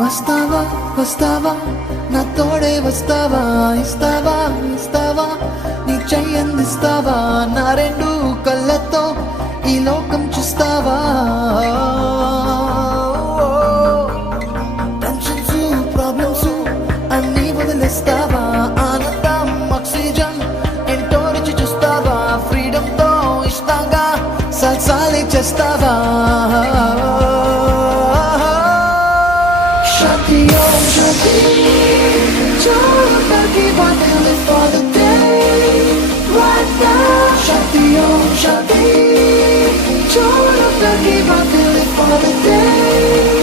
వస్తావా వస్తావా నా తోడే వస్తావా, ఇస్తావా ఇస్తావా నీ చెయ్యందిస్తావా, నా రెండు కళ్ళతో ఈ లోకం చూస్తావా. టెన్షన్స్ ప్రాబ్లమ్స్ అన్నీ వదిలేస్తావా, ఆనందం ఆక్సిజన్ ఎంతో రుచి చూస్తావా, ఫ్రీడమ్ తో ఇష్టంగా సల్సాలే చేస్తావా. Shakti Om Shakti, Shakti, want to live for the day, right now. Shakti Om Shakti, Shakti, want to live for the day.